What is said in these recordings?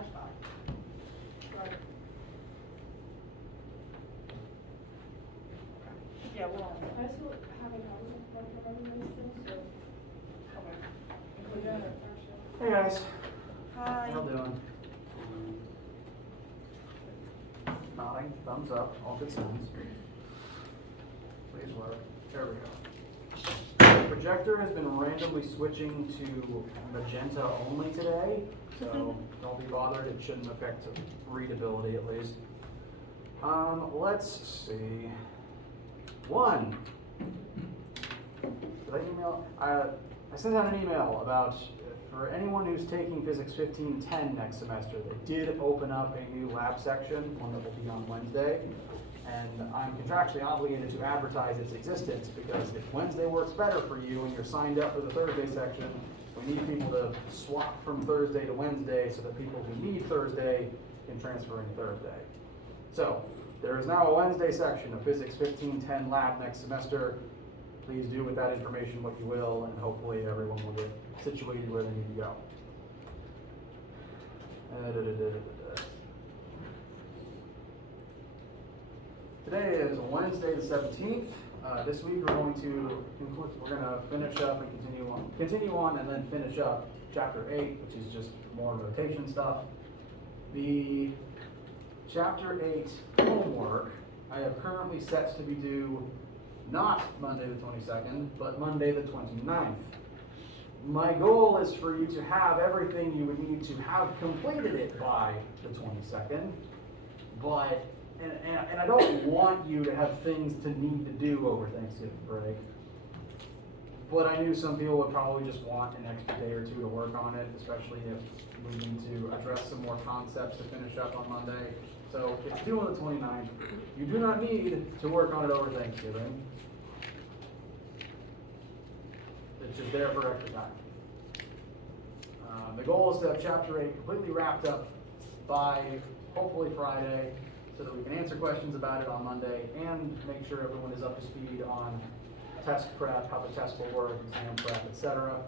flashback. Right. Yeah, well, I still haven't had one from everybody still, so. okay. We got it, actually. Hey guys, Hi. how you doing? Nodding, thumbs up, all good signs. Please work. There we go. The projector has been randomly switching to magenta only today, so don't be bothered. It shouldn't affect readability at least. Let's see. One. Did I email? I sent out an email about for anyone who's taking Physics 1510 next semester. They did open up a new lab section, one that will be on Wednesday, and I'm contractually obligated to advertise its existence because if Wednesday works better for you and you're signed up for the Thursday section, we need people to swap from Thursday to Wednesday so that people who need Thursday can transfer in Thursday. So there is now a Wednesday section of Physics 1510 lab next semester. Please do with that information what you will, and hopefully everyone will get situated where they need to go. Today is Wednesday the 17th. This week we're going to finish up and continue on and then finish up chapter 8, which is just more rotation stuff. The chapter 8 homework I have currently set to be due not Monday the 22nd, but Monday the 29th. My goal is for you to have everything you would need to have completed it by the 22nd, but, and I don't want you to have things to need to do over Thanksgiving break, but I knew some people would probably just want an extra day or two to work on it, especially if we need to address some more concepts to finish up on Monday. So it's due on the 29th. You do not need to work on it over Thanksgiving. It's just there for extra time. The goal is to have chapter 8 completely wrapped up by hopefully Friday so that we can answer questions about it on Monday and make sure everyone is up to speed on test prep, how the test will work, exam prep, etc.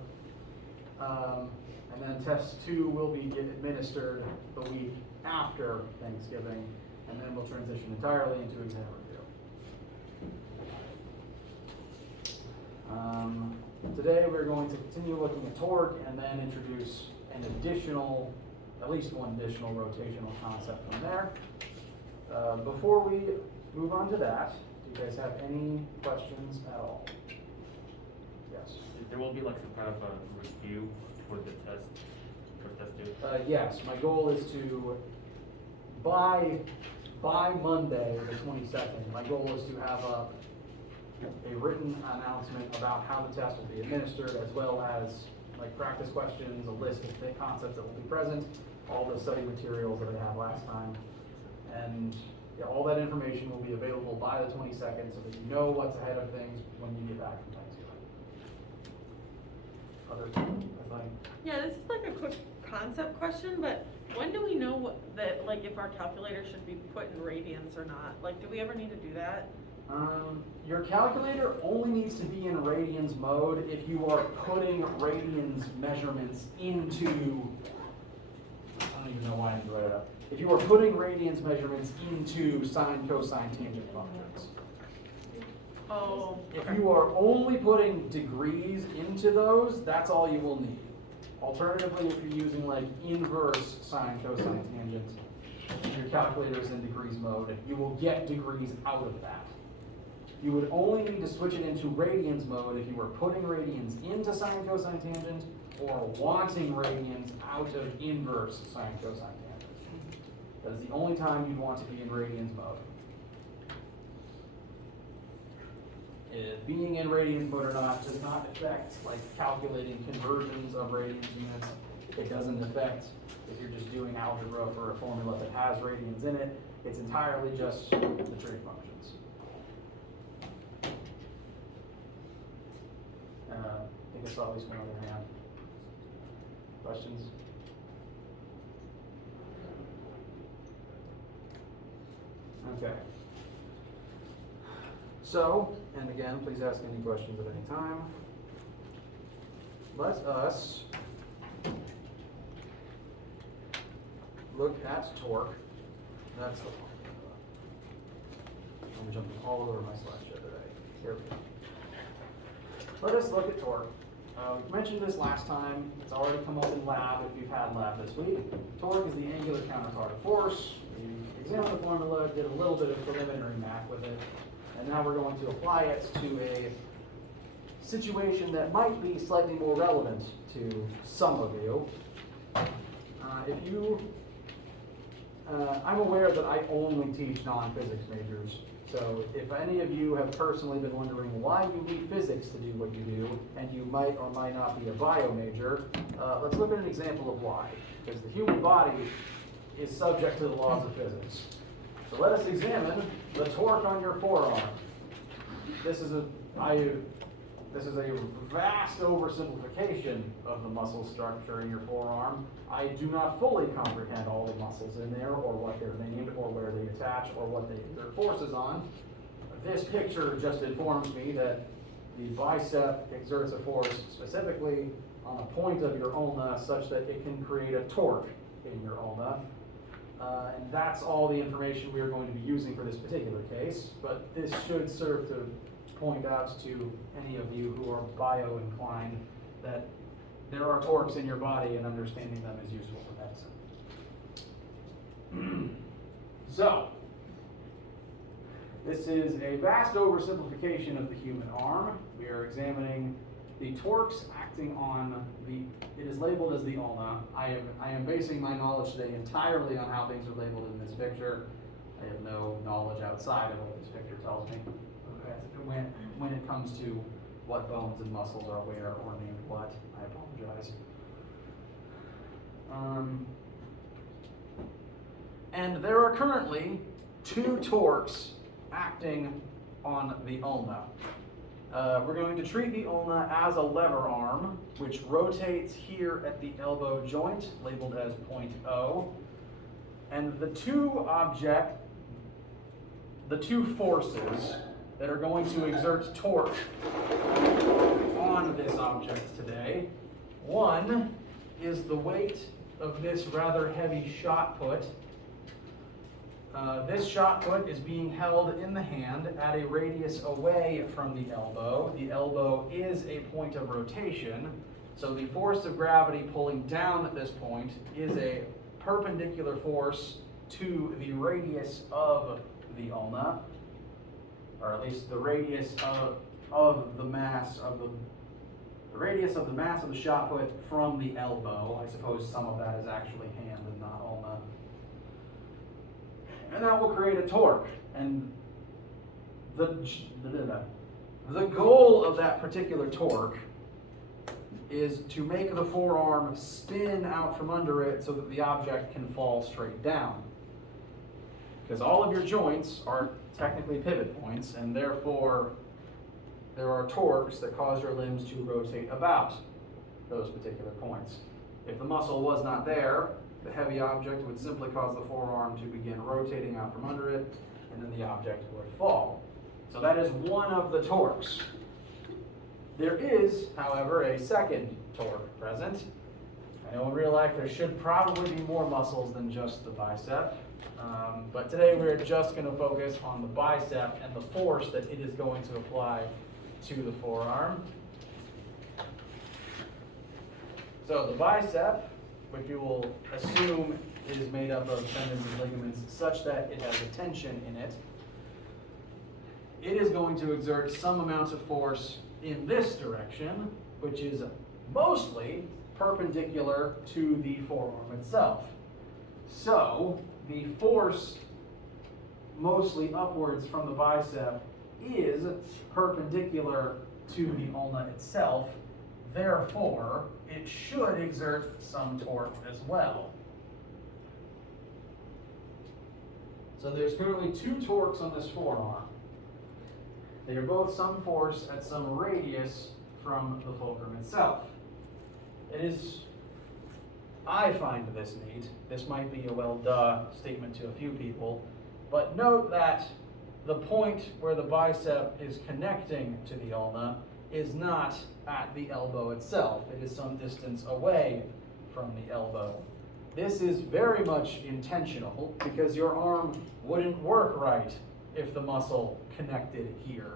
And then test 2 will be administered the week after Thanksgiving, and then we'll transition entirely into exam review. Today we're going to continue looking at torque and then introduce an additional, at least one additional rotational concept from there. Before we move on to that, do you guys have any questions at all? Yes. There will be like some kind of a review for the test, for test 2? Yes, my goal is to, by Monday, the 22nd, my goal is to have a written announcement about how the test will be administered, as well as like practice questions, a list of the concepts that will be present, all the study materials that I had last time, and yeah, all that information will be available by the 22nd so that you know what's ahead of things when you get back from Thanksgiving. I think. Yeah, this is like a quick concept question, but when do we know that, like, if our calculator should be put in radians or not? Like, do we ever need to do that? Your calculator only needs to be in radians mode if you are putting radians measurements into, I don't even know why I need to write it up. If you are putting radians measurements into sine, cosine, tangent functions. Oh. If you are only putting degrees into those, that's all you will need. Alternatively, if you're using like inverse sine, cosine, tangent, your calculator is in degrees mode, you will get degrees out of that. You would only need to switch it into radians mode if you were putting radians into sine, cosine, tangent, or wanting radians out of inverse sine, cosine, tangent. That is the only time you'd want to be in radians mode. Being in radians mode or not does not affect like calculating conversions of radians units. It doesn't affect if you're just doing algebra for a formula that has radians in it. It's entirely just the trig functions. I think I saw at least one other hand. Questions? Okay. So, and again, please ask any questions at any time. Let us look at torque. That's the one. I'm jumping all over my slideshow today. Here we go. Let us look at torque. We mentioned this last time. It's already come up in lab if you've had lab this week. Torque is the angular counterpart of force. We examined the formula, did a little bit of preliminary math with it, and now we're going to apply it to a situation that might be slightly more relevant to some of you. I'm aware that I only teach non-physics majors, so if any of you have personally been wondering why you need physics to do what you do, and you might or might not be a bio major, let's look at an example of why. Because the human body is subject to the laws of physics. So let us examine the torque on your forearm. This is a vast oversimplification of the muscle structure in your forearm. I do not fully comprehend all the muscles in there, or what they're named, or where they attach, or what they exert forces on. This picture just informs me that the bicep exerts a force specifically on a point of your ulna such that it can create a torque in your ulna. And that's all the information we are going to be using for this particular case, but this should serve to point out to any of you who are bio inclined that there are torques in your body and understanding them is useful for medicine. So, this is a vast oversimplification of the human arm. We are examining the torques acting on it is labeled as the ulna. I am basing my knowledge today entirely on how things are labeled in this picture. I have no knowledge outside of what this picture tells me. When it comes to what bones and muscles are where or named what, I apologize. And there are currently two torques acting on the ulna. We're going to treat the ulna as a lever arm, which rotates here at the elbow joint, labeled as point O. And the two forces that are going to exert torque on this object today. One is the weight of this rather heavy shot put. This shot put is being held in the hand at a radius away from the elbow. The elbow is a point of rotation, so the force of gravity pulling down at this point is a perpendicular force to the radius of the ulna, or at least the radius of the mass of the shot put from the elbow. I suppose some of that is actually hand and not ulna. And that will create a torque. And the goal of that particular torque is to make the forearm spin out from under it so that the object can fall straight down. Because all of your joints are technically pivot points, and therefore there are torques that cause your limbs to rotate about those particular points. If the muscle was not there, the heavy object would simply cause the forearm to begin rotating out from under it, and then the object would fall. So that is one of the torques. There is, however, a second torque present. I know in real life there should probably be more muscles than just the bicep. But today we're just going to focus on the bicep and the force that it is going to apply to the forearm. So the bicep, which you will assume is made up of tendons and ligaments such that it has a tension in it, it is going to exert some amount of force in this direction, which is mostly perpendicular to the forearm itself. So the force mostly upwards from the bicep is perpendicular to the ulna itself. Therefore, it should exert some torque as well. So there's currently two torques on this forearm. They are both some force at some radius from the fulcrum itself. I find this neat. This might be a well duh statement to a few people, but note that the point where the bicep is connecting to the ulna is not at the elbow itself. It is some distance away from the elbow. This is very much intentional because your arm wouldn't work right if the muscle connected here.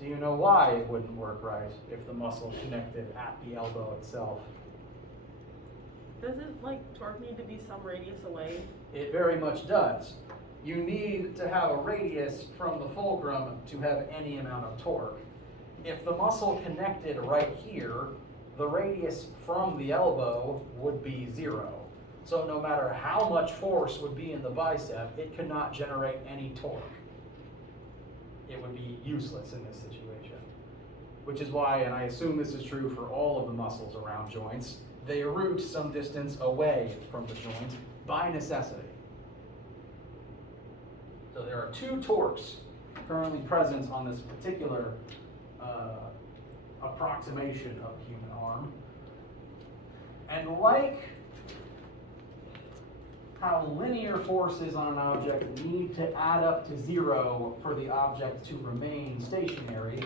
Do you know why it wouldn't work right if the muscle connected at the elbow itself? Doesn't like torque need to be some radius away? It very much does. You need to have a radius from the fulcrum to have any amount of torque. If the muscle connected right here, the radius from the elbow would be 0. So no matter how much force would be in the bicep, it could not generate any torque. It would be useless in this situation. Which is why, and I assume this is true for all of the muscles around joints, they root some distance away from the joint by necessity. So there are 2 torques currently present on this particular approximation of the human arm. And like how linear forces on an object need to add up to 0 for the object to remain stationary,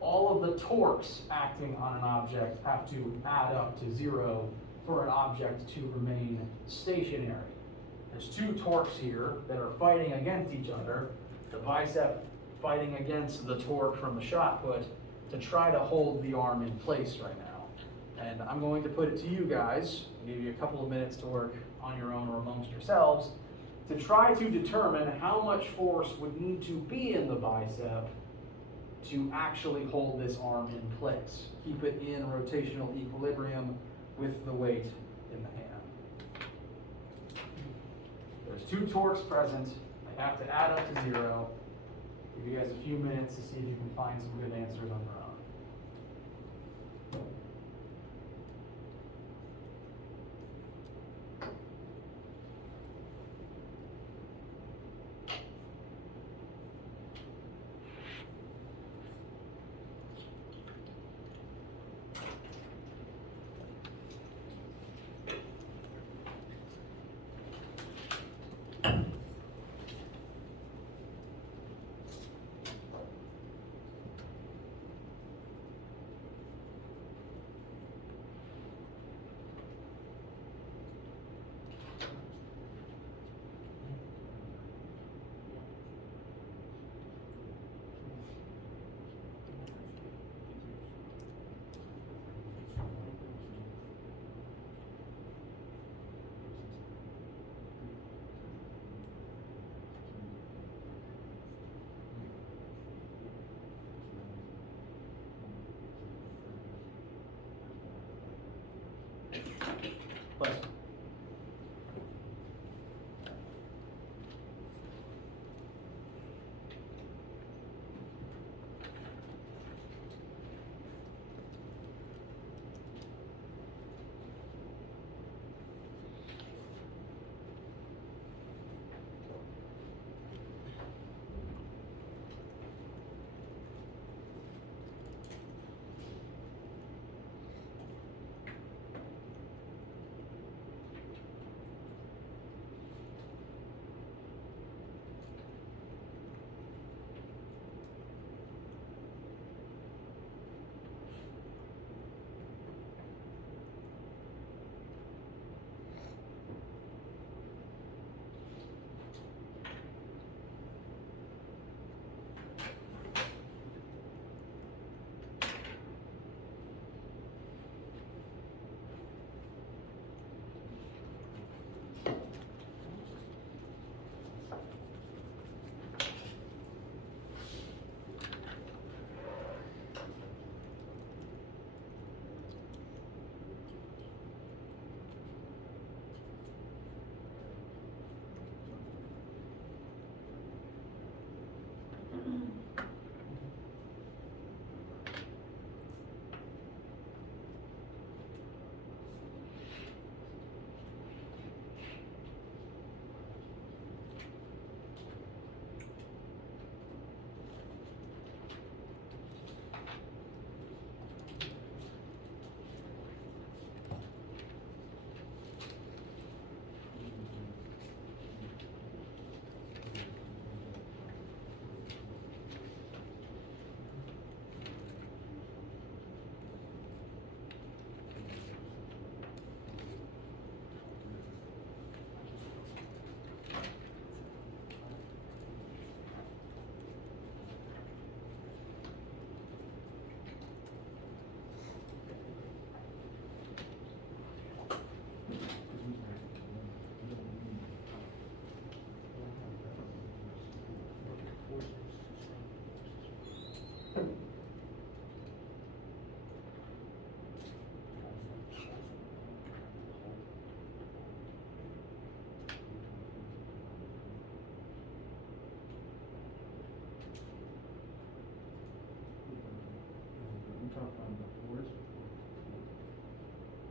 all of the torques acting on an object have to add up to 0 for an object to remain stationary. There's 2 torques here that are fighting against each other, the bicep fighting against the torque from the shot put to try to hold the arm in place right now. And I'm going to put it to you guys, give you a couple of minutes to work on your own or amongst yourselves, to try to determine how much force would need to be in the bicep to actually hold this arm in place. Keep it in rotational equilibrium with the weight in the hand. There's 2 torques present. They have to add up to 0. Give you guys a few minutes to see if you can find some good answers on your own.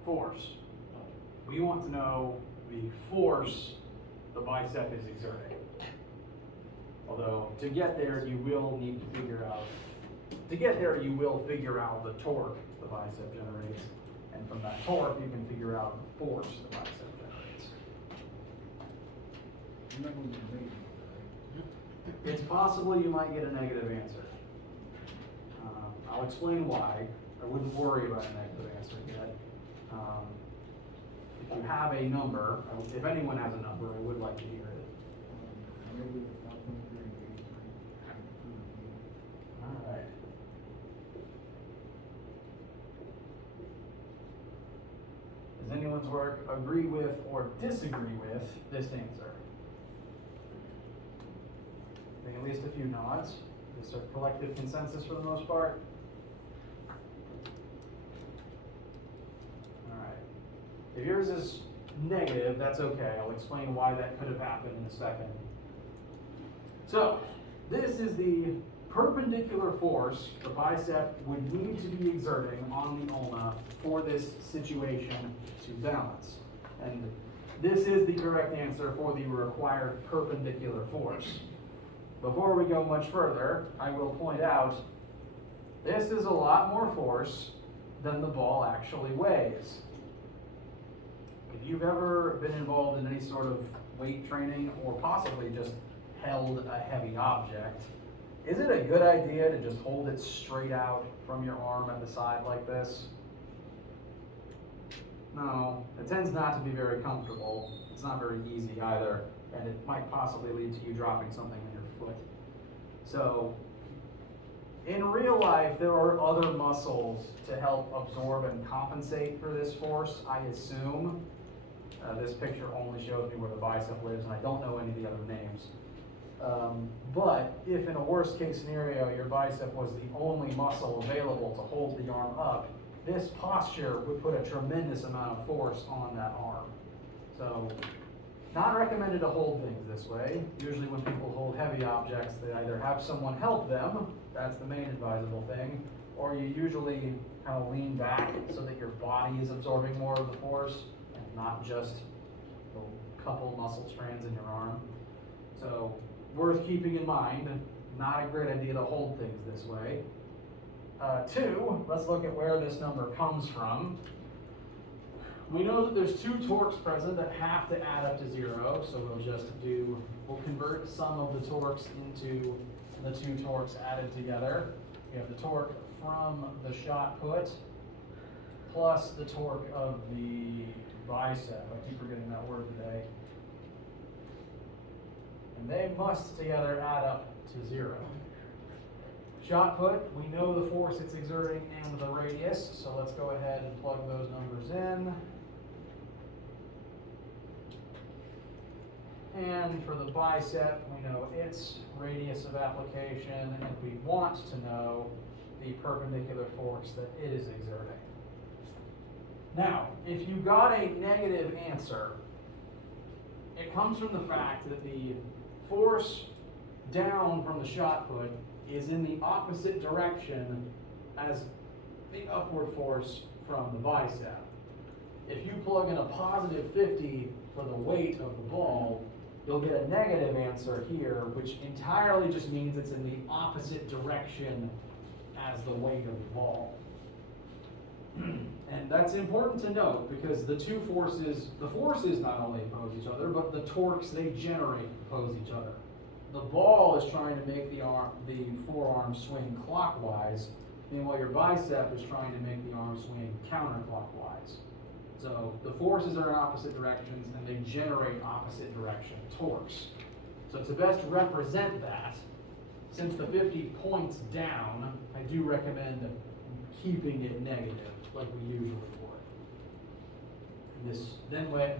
force. We want to know the force the bicep is exerting. Although, to get there, you will need to figure out, the torque the bicep generates. And from that torque, you can figure out the force the bicep generates. You're not gonna get a negative, right? It's possible you might get a negative answer. I'll explain why. I wouldn't worry about a negative answer yet. If you have a number, if anyone has a number, I would like to hear it. Maybe the 5.3, 8, All right. Does anyone's work agree with or disagree with this answer? I think at least a few nods. Is there collective consensus for the most part? All right. If yours is negative, that's okay. I'll explain why that could have happened in a second. So, this is the perpendicular force the bicep would need to be exerting on the ulna for this situation to balance. And this is the correct answer for the required perpendicular force. Before we go much further, I will point out this is a lot more force than the ball actually weighs. If you've ever been involved in any sort of weight training or possibly just held a heavy object, is it a good idea to just hold it straight out from your arm at the side like this? No, it tends not to be very comfortable. It's not very easy either, and it might possibly lead to you dropping something on your foot. So, in real life, there are other muscles to help absorb and compensate for this force, I assume. This picture only shows me where the bicep lives, and I don't know any of the other names. But if in a worst case scenario, your bicep was the only muscle available to hold the arm up, this posture would put a tremendous amount of force on that arm. So, not recommended to hold things this way. Usually when people hold heavy objects, they either have someone help them, that's the main advisable thing, or you usually kind of lean back so that your body is absorbing more of the force and not just the couple muscle strands in your arm. So, worth keeping in mind, not a great idea to hold things this way. Two, let's look at where this number comes from. We know that there's two torques present that have to add up to 0, so we'll convert some of the torques into the two torques added together. We have the torque from the shot put plus the torque of the bicep. I keep forgetting that word today. And they must together add up to 0. Shot put, we know the force it's exerting and the radius, so let's go ahead and plug those numbers in. And for the bicep, we know its radius of application, and we want to know the perpendicular force that it is exerting. Now, if you got a negative answer, it comes from the fact that the force down from the shot put is in the opposite direction as the upward force from the bicep. If you plug in a positive 50 for the weight of the ball, you'll get a negative answer here, which entirely just means it's in the opposite direction as the weight of the ball. And that's important to note because the forces not only oppose each other, but the torques they generate oppose each other. The ball is trying to make the forearm swing clockwise, meanwhile your bicep is trying to make the arm swing counterclockwise. So the forces are in opposite directions and they generate opposite direction torques. So to best represent that, since the 50 points down, I do recommend keeping it negative like we usually would.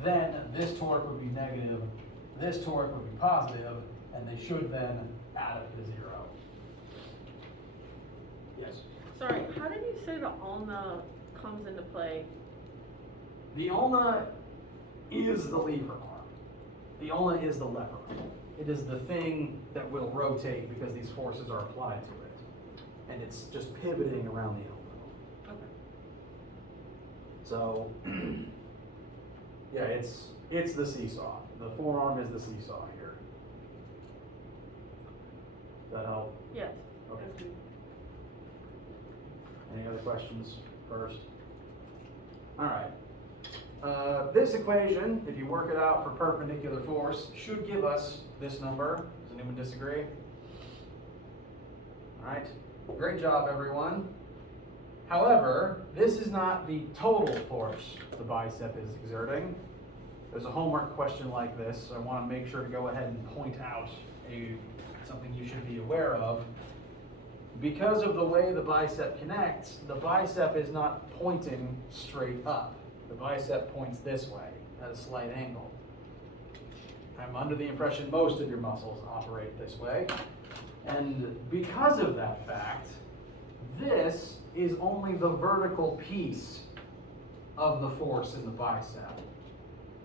Then this torque would be negative, this torque would be positive, and they should then add up to 0. Yes? Sorry, how did you say the ulna comes into play? The ulna is the lever arm. The ulna is the lever. It is the thing that will rotate because these forces are applied to it. And it's just pivoting around the elbow. Okay. So, yeah, it's the seesaw. The forearm is the seesaw here. Does that help? Yes. Okay. Thank you. Any other questions first? All right. This equation, if you work it out for perpendicular force, should give us this number. Does anyone disagree? All right. Great job, everyone. However, this is not the total force the bicep is exerting. There's a homework question like this, so I want to make sure to go ahead and point out something you should be aware of. Because of the way the bicep connects, the bicep is not pointing straight up. The bicep points this way at a slight angle. I'm under the impression most of your muscles operate this way. And because of that fact, this is only the vertical piece of the force in the bicep.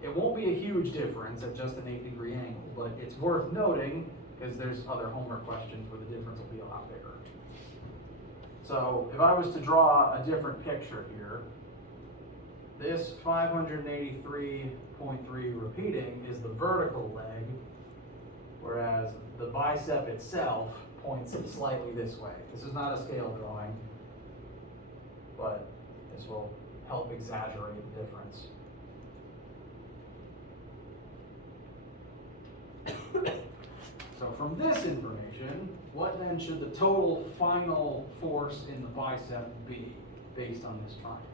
It won't be a huge difference at just an 8-degree angle, but it's worth noting because there's other homework questions where the difference will be a lot bigger. So if I was to draw a different picture here, this 583.3 repeating is the vertical leg, whereas the bicep itself points slightly this way. This is not a scale drawing, but this will help exaggerate the difference. So from this information, what then should the total final force in the bicep be based on this triangle?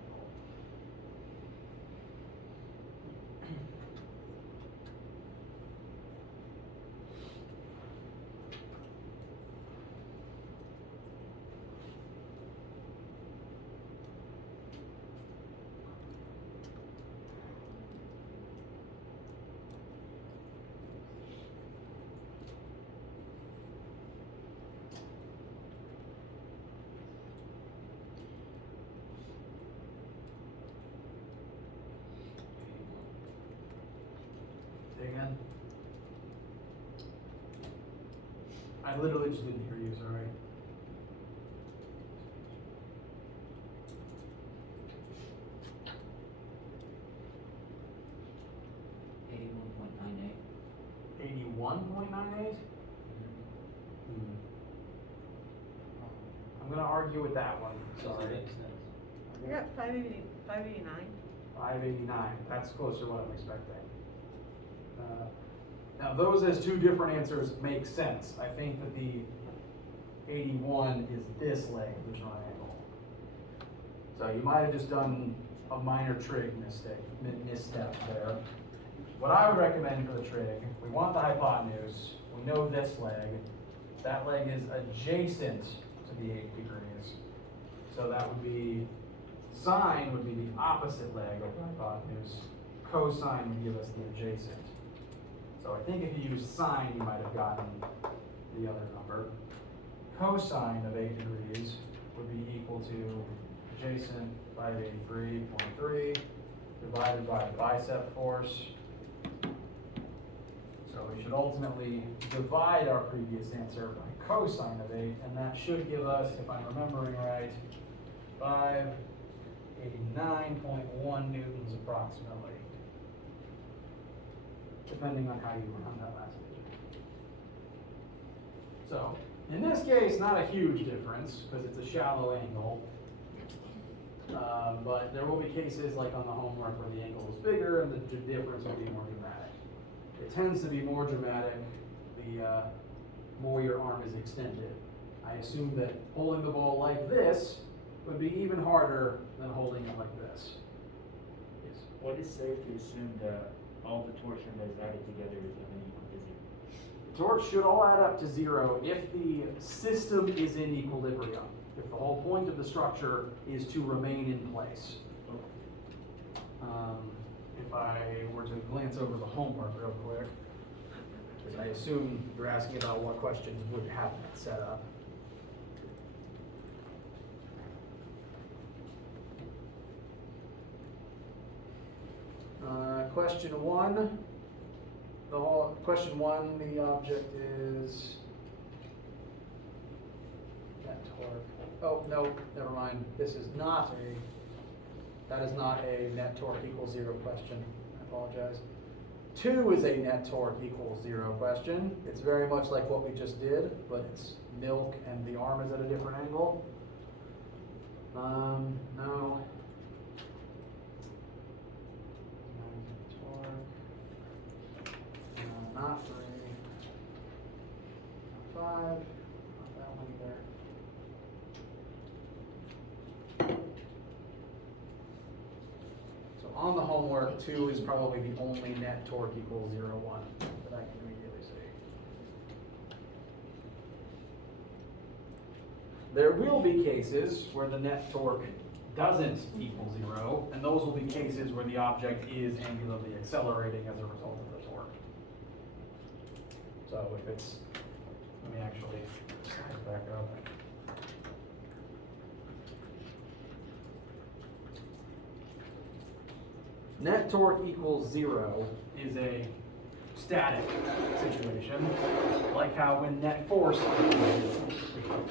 Again? I literally just didn't hear you, sorry. $81.98. 81.98? I'm gonna argue with that one, sorry. I got 589. 589, that's closer to what I'm expecting. Now those as two different answers make sense. I think that the 81 is this leg of the triangle. So you might have just done a minor trig misstep there. What I would recommend for the trig, we want the hypotenuse, we know this leg, that leg is adjacent to the 8 degrees. So that would be, sine would be the opposite leg of the hypotenuse, cosine would give us the adjacent. So I think if you use sine, you might have gotten the other number. Cosine of 8 degrees would be equal to adjacent 583.3 divided by the bicep force. So we should ultimately divide our previous answer by cosine of 8, and that should give us, if I'm remembering right, 589.1 newtons approximately, depending on how you round that last digit. So, in this case, not a huge difference, because it's a shallow angle. But there will be cases like on the homework where the angle is bigger and the difference will be more dramatic. It tends to be more dramatic the more your arm is extended. I assume that holding the ball like this would be even harder than holding it like this. Yes. What is safe to assume that all the torsion that is added together is of an equal to 0? Torque should all add up to 0 if the system is in equilibrium. If the whole point of the structure is to remain in place. If I were to glance over the homework real quick, because I assume you're asking about what questions would have that set up. Question 1. Question 1, the object is that torque. Oh, no, never mind. This is not a That is not a net torque equals 0 question. I apologize. 2 is a net torque equals 0 question. It's very much like what we just did, but it's milk and the arm is at a different angle. No. Torque. Not 3. Not 5. Not that one either. So on the homework, 2 is probably the only net torque equals 0, 1 that I can immediately see. There will be cases where the net torque doesn't equal 0, and those will be cases where the object is angularly accelerating as a result of the torque. So if it's, let me actually slide it back up. Net torque equals 0 is a static situation, like how when net force equals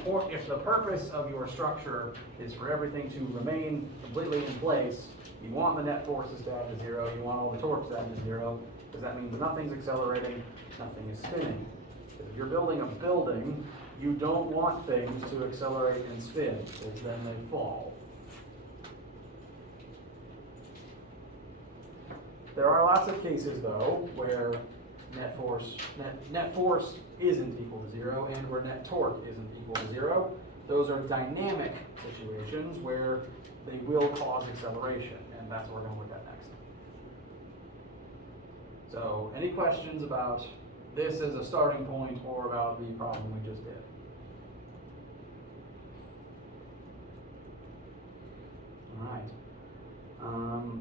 0. If the purpose of your structure is for everything to remain completely in place, you want the net forces to add to 0, you want all the torques to add to 0, because that means nothing's accelerating, nothing is spinning. If you're building a building, you don't want things to accelerate and spin, because then they fall. There are lots of cases, though, where net force isn't equal to 0 and where net torque isn't equal to 0. Those are dynamic situations where they will cause acceleration, and that's what we're going to look at next. So, any questions about this as a starting point or about the problem we just did? All right.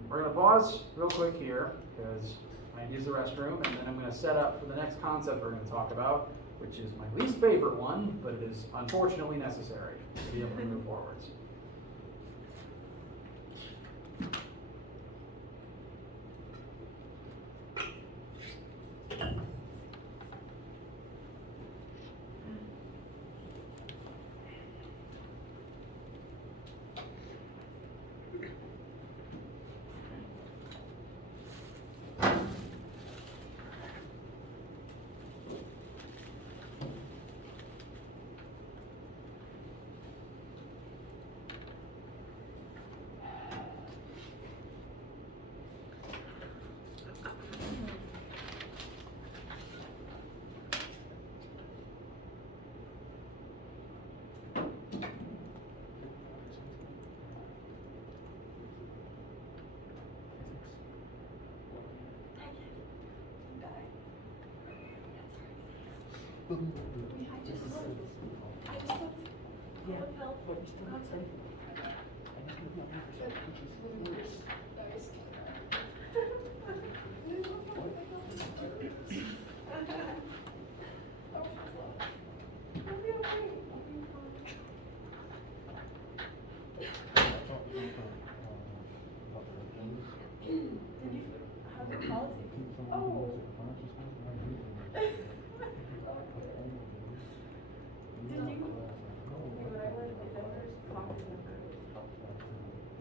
We're going to pause real quick here because I use the restroom, and then I'm going to set up for the next concept we're going to talk about, which is my least favorite one, but it is unfortunately necessary to be able to move forwards.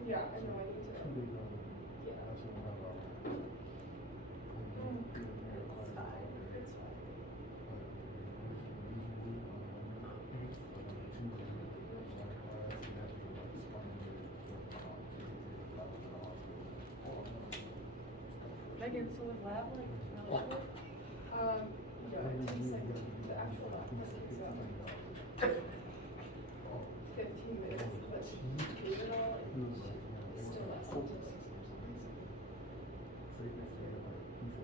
Yeah, I know, I need to. It's fine. Megan, so is lab like really short? Yeah, it takes like the actual office, so 15 minutes, but to do it all, it's still less than 6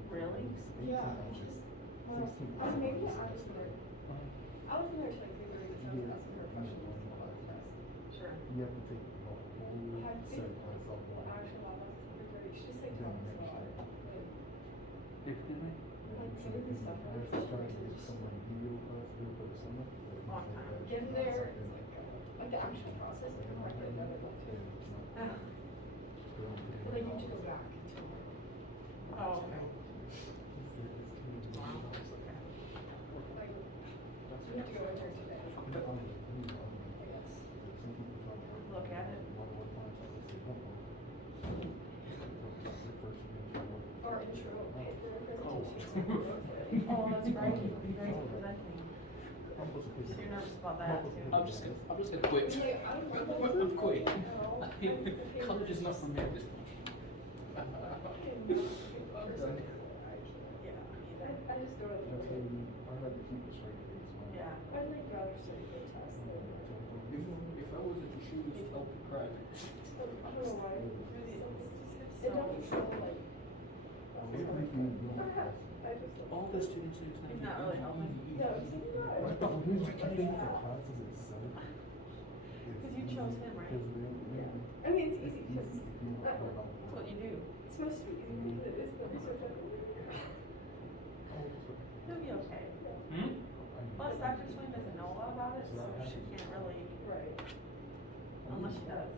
Really? Yeah, because, well, maybe I was there to like figure it out, ask her questions. Sure. You have to take the whole I think set class of the actual office secretary, she just like told us about it. Like some of the stuff, I was They're trying to trying get to someone video class to do for the summer. Long time. get in there, it's like the actual process, like I did that with too. But like you have to go back to. Oh, okay. Wow. Like, you have to go in there today, I guess. Look at it. That's right, you guys are presenting. So you're nervous about that too. I'm just gonna quit. Yeah, I don't know. I'm quitting. Yeah. College is not for me at this point. I'm done. Yeah, I just don't I know. say, I like to keep the straight grades. yeah. I'd like rather study the test than. If I was in the shoes, I would cry. I don't know why. Really, It doesn't show like. Everything you do. I just. All the students do is He's not really helping. No, it's not. I think the classes itself. Because you chose him, right? I mean, it's easy because That's what you do. it's supposed to be easy because it is the research I do. He'll be okay. Hmm? Plus, Dr. Swain doesn't know a lot about it, so she can't really, Right. unless she does.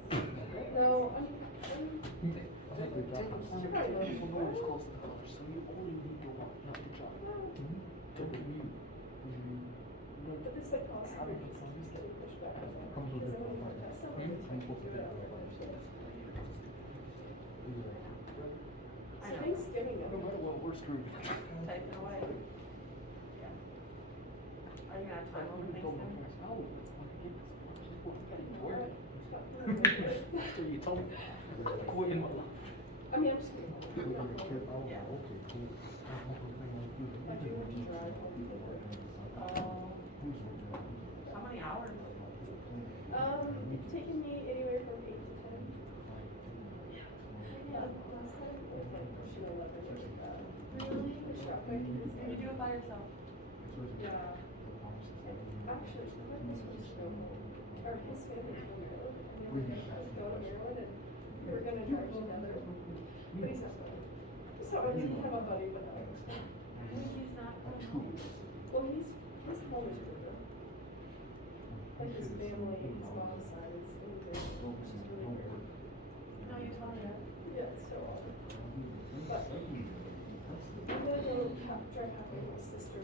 No, I'm. People know it's close to the college, so you only need to walk, not to drive. To commute. But this like also makes me getting pushed back. Comes with Because I different want to parts. test I'm something. supposed to take that. I know. Thanksgiving. No matter what, we're screwed. Typing away. Yeah. Are you gonna have time over Thanksgiving? After you told me, quit in my life. I mean, I'm just kidding. When you're a kid, I was Yeah. like, okay, cool. I'm not gonna bring my food. I do want to drive home to work. Who's with that? How many hours? It's taken me anywhere from 8 to 10. Yeah, last time it was like pushing 11. Really? The shop back in this You do it by yourself. Yeah. And actually, my husband was from, or his family from Maryland. And they were going to go to Maryland and we were going to drive together. But he's not going. So I didn't have a buddy, but I was fine. He's not coming home. Well, his home is Georgia. Like his family, his mom's side is in Georgia, which is really weird. No, you told me that. Yeah, it's so odd. But I'm gonna go drive halfway with my sister.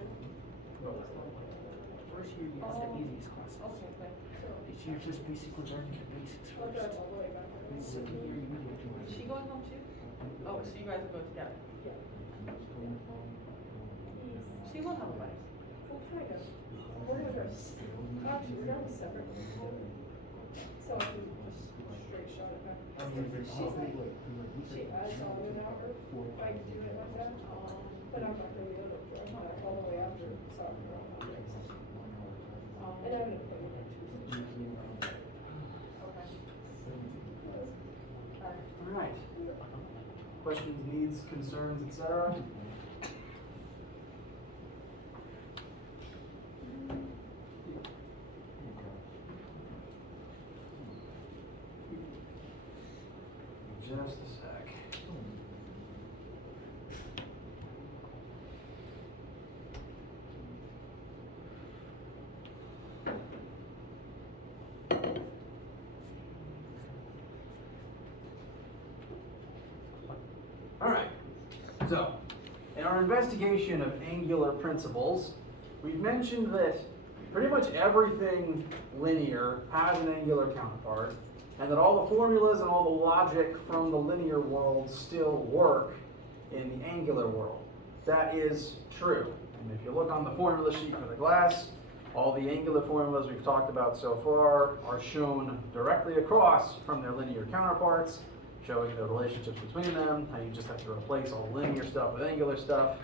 First year, you have the easiest classes. Okay, good. So This year's just basically learning the basics I'll drive first. all the way back. And second year, you need to Is she going home too? Oh, so you guys will go together? Yeah. She will have a bike. Well, kind of. We're gonna drive, actually, we're gonna be separate. So I can just straight shot it back. She's like, she adds all of it out, or if I do it like that, but I'm not gonna be able to drive back all the way after soccer on my breaks. And I'm gonna play with Tuesday. Okay. All right. Questions, needs, concerns, etc. Just a sec. All right. So, in our investigation of angular principles, we've mentioned that pretty much everything linear has an angular counterpart, and that all the formulas and all the logic from the linear world still work in the angular world. That is true. And if you look on the formula sheet for the glass, all the angular formulas we've talked about so far are shown directly across from their linear counterparts, showing the relationships between them, how you just have to replace all the linear stuff with angular stuff,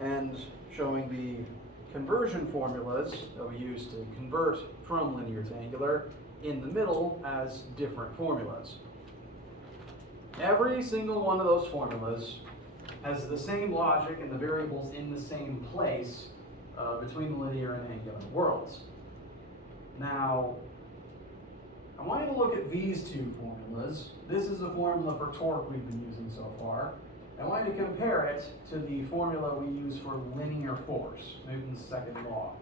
and showing the conversion formulas that we use to convert from linear to angular in the middle as different formulas. Every single one of those formulas has the same logic and the variables in the same place between the linear and angular worlds. Now, I want you to look at these two formulas. This is the formula for torque we've been using so far. I want you to compare it to the formula we use for linear force, Newton's second law.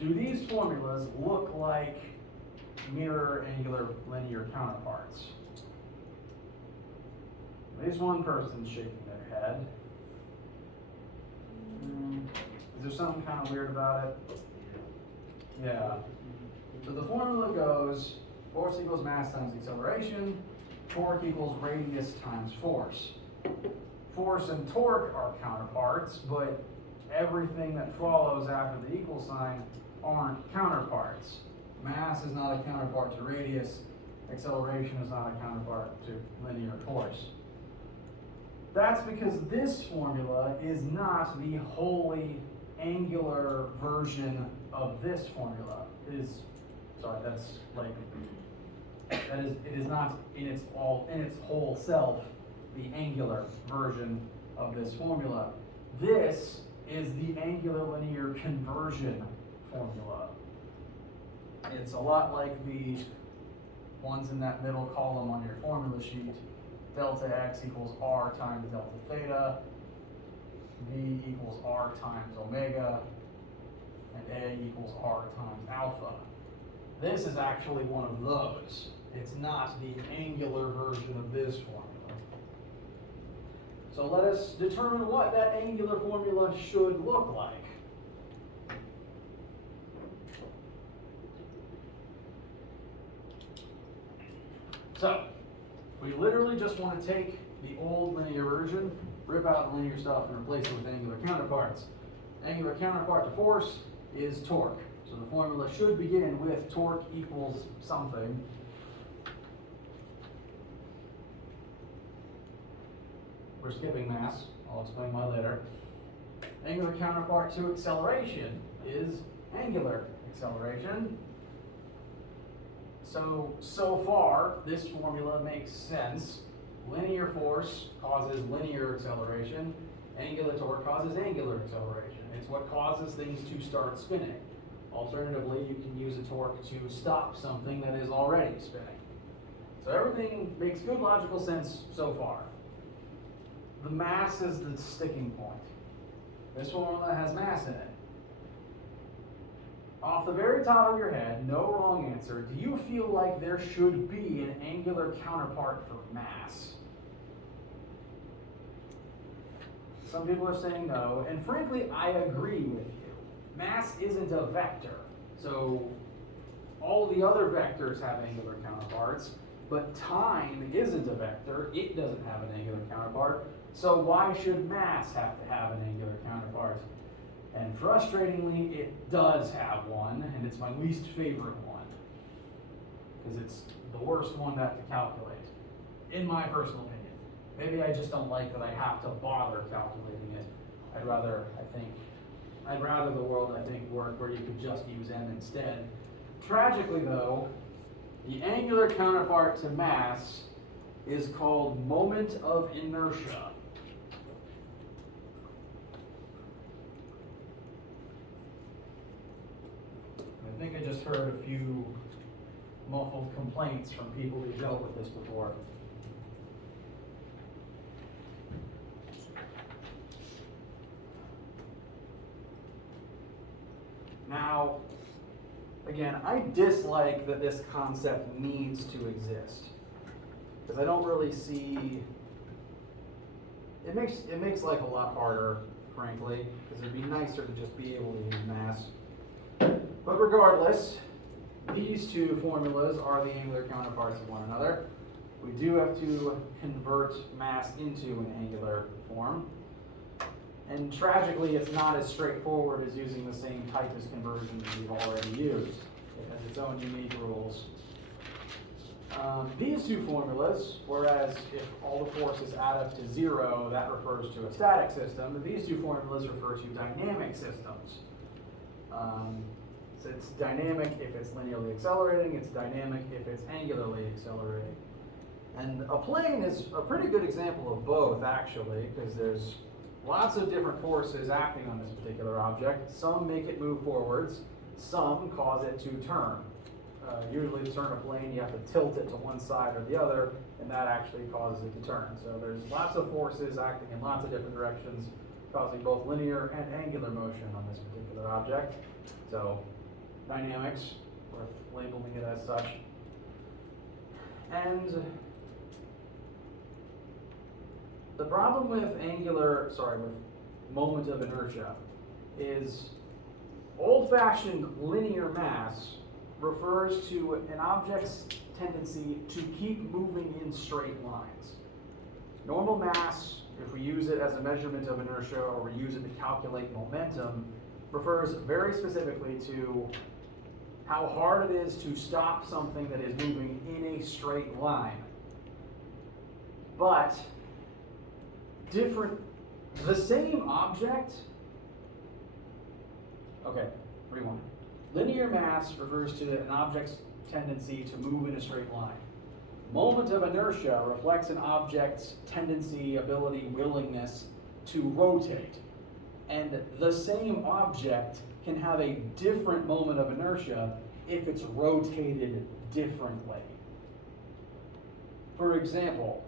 Do these formulas look like mirror angular linear counterparts? At least one person's shaking their head. Is there something kind of weird about it? Yeah. So the formula goes force equals mass times acceleration, torque equals radius times force. Force and torque are counterparts, but everything that follows after the equal sign aren't counterparts. Mass is not a counterpart to radius. Acceleration is not a counterpart to linear force. That's because this formula is not the wholly angular version of this formula. It is not in its whole self the angular version of this formula. This is the angular linear conversion formula. It's a lot like the ones in that middle column on your formula sheet. Delta x equals r times delta theta, v equals r times omega, and a equals r times alpha. This is actually one of those. It's not the angular version of this formula. So let us determine what that angular formula should look like. So, we literally just want to take the old linear version, rip out the linear stuff, and replace it with angular counterparts. Angular counterpart to force is torque. So the formula should begin with torque equals something. We're skipping mass. I'll explain why later. Angular counterpart to acceleration is angular acceleration. So far, this formula makes sense. Linear force causes linear acceleration. Angular torque causes angular acceleration. It's what causes things to start spinning. Alternatively, you can use a torque to stop something that is already spinning. So everything makes good logical sense so far. The mass is the sticking point. This formula has mass in it. Off the very top of your head, no wrong answer, do you feel like there should be an angular counterpart for mass? Some people are saying no, and frankly, I agree with you. Mass isn't a vector, so all the other vectors have angular counterparts, but time isn't a vector, it doesn't have an angular counterpart, so why should mass have to have an angular counterpart? And frustratingly, it does have one, and it's my least favorite one, because it's the worst one to have to calculate, in my personal opinion. Maybe I just don't like that I have to bother calculating it. I'd rather the world, I think, work where you could just use m instead. Tragically though, the angular counterpart to mass is called moment of inertia. I think I just heard a few muffled complaints from people who dealt with this before. Now, again, I dislike that this concept needs to exist, because I don't really see, it makes life a lot harder, frankly, because it'd be nicer to just be able to use mass. But regardless, these two formulas are the angular counterparts of one another. We do have to convert mass into an angular form. And tragically, it's not as straightforward as using the same tightest conversions we've already used. It has its own unique rules. These two formulas, whereas if all the forces add up to 0, that refers to a static system, these two formulas refer to dynamic systems. So it's dynamic if it's linearly accelerating, it's dynamic if it's angularly accelerating. And a plane is a pretty good example of both, actually, because there's lots of different forces acting on this particular object. Some make it move forwards, some cause it to turn. Usually to turn a plane, you have to tilt it to one side or the other, and that actually causes it to turn. So there's lots of forces acting in lots of different directions, causing both linear and angular motion on this particular object. So dynamics, worth labeling it as such. And the problem with with moment of inertia is old-fashioned linear mass refers to an object's tendency to keep moving in straight lines. Normal mass if we use it as a measurement of inertia or we use it to calculate momentum, refers very specifically to how hard it is to stop something that is moving in a straight line. But the same object, okay, rewind. Linear mass refers to an object's tendency to move in a straight line. Moment of inertia reflects an object's tendency, ability, willingness to rotate. And the same object can have a different moment of inertia if it's rotated differently. For example,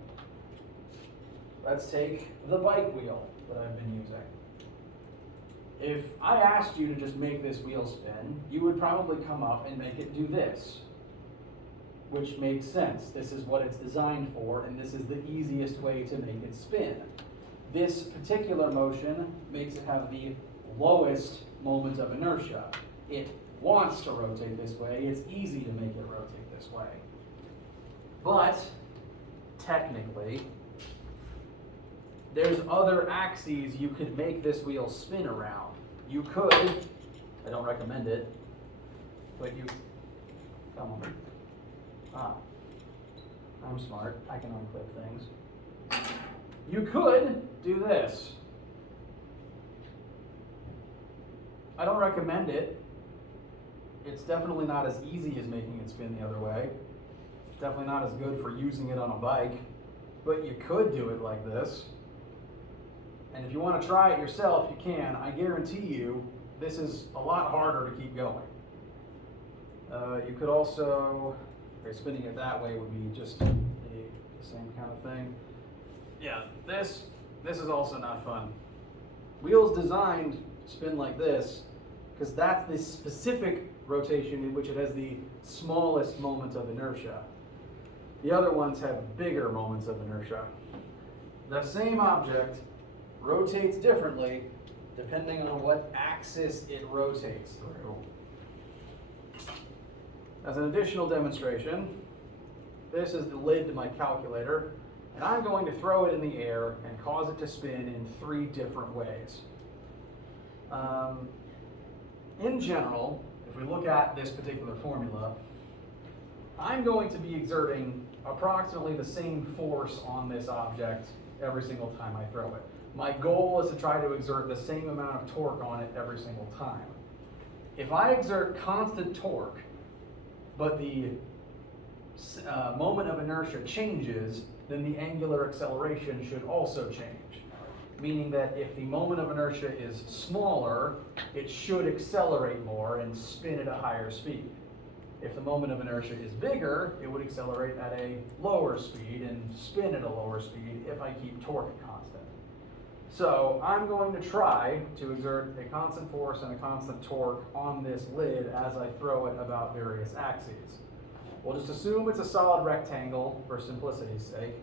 let's take the bike wheel that I've been using. If I asked you to just make this wheel spin, you would probably come up and make it do this, which makes sense. This is what it's designed for, and this is the easiest way to make it spin. This particular motion makes it have the lowest moment of inertia. It wants to rotate this way. It's easy to make it rotate this way. But, technically, there's other axes you could make this wheel spin around. You could, I don't recommend it, but you, come on. I'm smart, I can unclip things. You could do this. I don't recommend it. It's definitely not as easy as making it spin the other way. It's definitely not as good for using it on a bike, but you could do it like this. And if you want to try it yourself, you can. I guarantee you, this is a lot harder to keep going. You could also, spinning it that way would be just the same kind of thing. Yeah, this is also not fun. Wheels designed spin like this because that's the specific rotation in which it has the smallest moment of inertia. The other ones have bigger moments of inertia. The same object rotates differently depending on what axis it rotates through. As an additional demonstration, this is the lid to my calculator, and I'm going to throw it in the air and cause it to spin in 3 different ways. In general, if we look at this particular formula, I'm going to be exerting approximately the same force on this object every single time I throw it. My goal is to try to exert the same amount of torque on it every single time. If I exert constant torque, but the moment of inertia changes, then the angular acceleration should also change. Meaning that if the moment of inertia is smaller, it should accelerate more and spin at a higher speed. If the moment of inertia is bigger, it would accelerate at a lower speed and spin at a lower speed if I keep torque constant. So I'm going to try to exert a constant force and a constant torque on this lid as I throw it about various axes. We'll just assume it's a solid rectangle for simplicity's sake.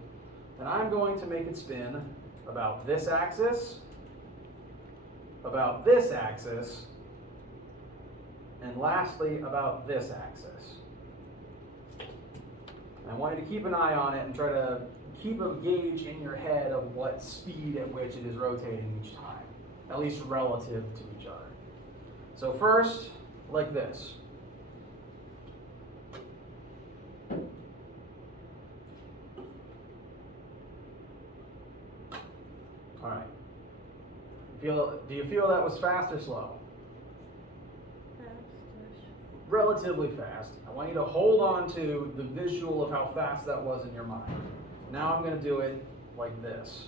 And I'm going to make it spin about this axis, and lastly about this axis. And I want you to keep an eye on it and try to keep a gauge in your head of what speed at which it is rotating each time, at least relative to each other. So first, like this. All right. Do you feel that was fast or slow? Fast-ish. Relatively fast. I want you to hold on to the visual of how fast that was in your mind. Now I'm going to do it like this.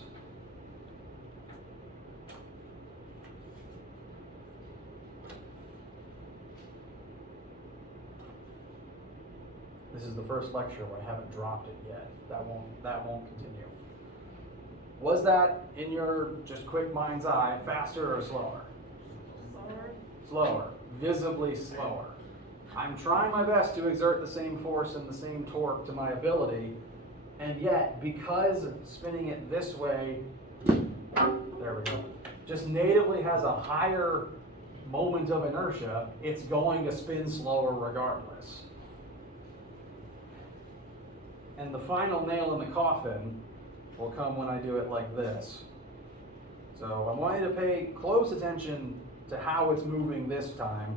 This is the first lecture where I haven't dropped it yet. That won't continue. Was that, in your just quick mind's eye, faster or slower? Slower. Slower. Visibly slower. I'm trying my best to exert the same force and the same torque to my ability, and yet, because spinning it this way, there we go, just natively has a higher moment of inertia, it's going to spin slower regardless. And the final nail in the coffin will come when I do it like this. So I want you to pay close attention to how it's moving this time.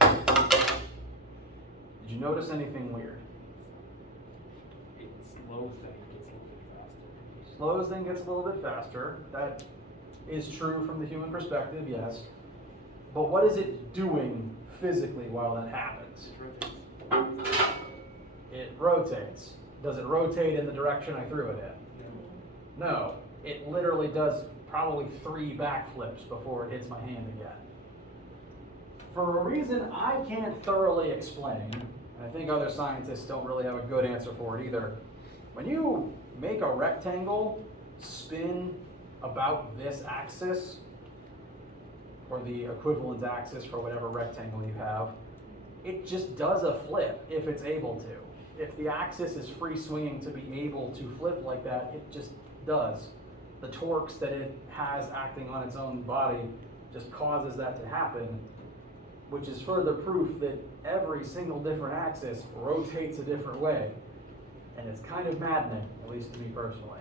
Did you notice anything weird? It slows things, gets a little bit faster. Slows, then gets a little bit faster. That is true from the human perspective, yes. But what is it doing physically while that happens? It rotates. It rotates. Does it rotate in the direction I threw it in? No. It literally does probably 3 backflips before it hits my hand again. For a reason I can't thoroughly explain, and I think other scientists don't really have a good answer for it either, when you make a rectangle spin about this axis, or the equivalent axis for whatever rectangle you have, it just does a flip if it's able to. If the axis is free swinging to be able to flip like that, it just does. The torques that it has acting on its own body just causes that to happen, which is further proof that every single different axis rotates a different way. And it's kind of maddening, at least to me personally.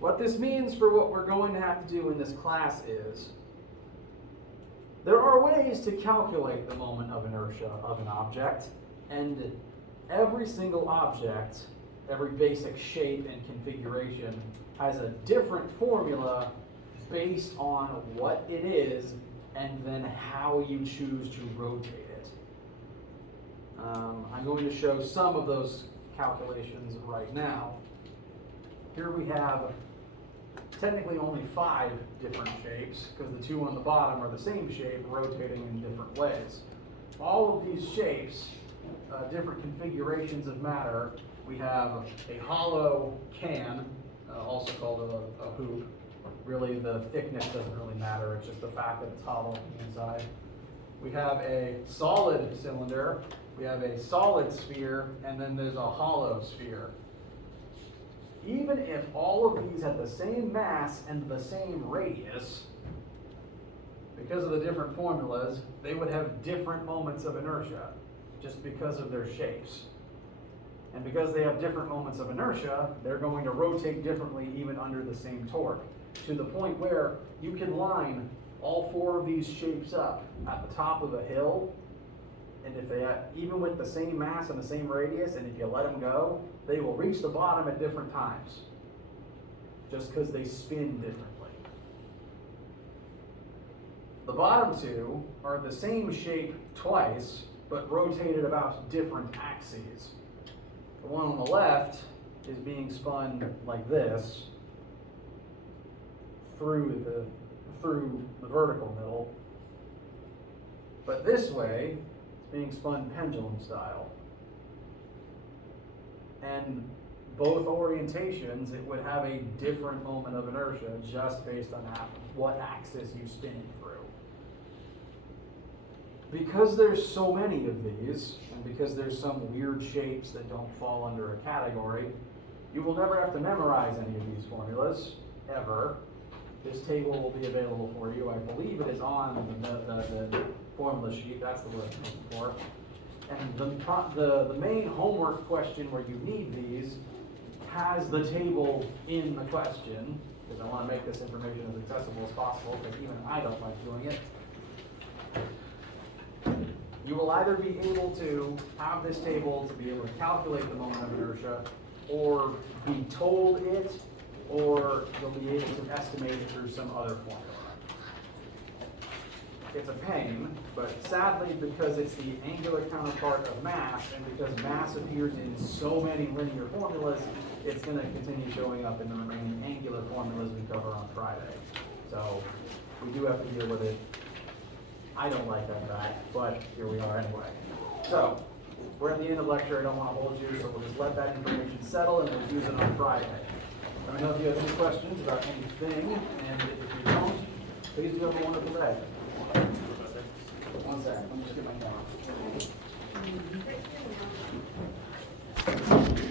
What this means for what we're going to have to do in this class is, there are ways to calculate the moment of inertia of an object, and every single object, every basic shape and configuration has a different formula based on what it is and then how you choose to rotate it. I'm going to show some of those calculations right now. Here we have technically only 5 different shapes, because the 2 on the bottom are the same shape, rotating in different ways. All of these shapes, different configurations of matter. We have a hollow can, also called a hoop. Really, the thickness doesn't really matter, it's just the fact that it's hollow on the inside. We have a solid cylinder, we have a solid sphere, and then there's a hollow sphere. Even if all of these had the same mass and the same radius, because of the different formulas, they would have different moments of inertia, just because of their shapes. And because they have different moments of inertia, they're going to rotate differently even under the same torque, to the point where you can line all 4 of these shapes up at the top of a hill, and if they have, even with the same mass and the same radius, and if you let them go, they will reach the bottom at different times, just because they spin differently. The bottom 2 are the same shape twice, but rotated about different axes. The one on the left is being spun like this, through the vertical middle, but this way, it's being spun pendulum style. And both orientations, it would have a different moment of inertia just based on what axis you spin it through. Because there's so many of these, and because there's some weird shapes that don't fall under a category, you will never have to memorize any of these formulas, ever. This table will be available for you. I believe it is on the formula sheet. That's the word I'm looking for. And the main homework question where you need these has the table in the question, because I want to make this information as accessible as possible, because even I don't like doing it. You will either be able to have this table to be able to calculate the moment of inertia, or be told it, or you'll be able to estimate it through some other formula. It's a pain, but sadly, because it's the angular counterpart of mass, and because mass appears in so many linear formulas, it's going to continue showing up in the remaining angular formulas we cover on Friday. So we do have to deal with it. I don't like that fact, but here we are anyway. So we're at the end of lecture. I don't want to hold you, so we'll just let that information settle, and we'll use it on Friday. Let me know if you have any questions about anything, and if you don't, please do have a wonderful day. One second, let me just get my camera.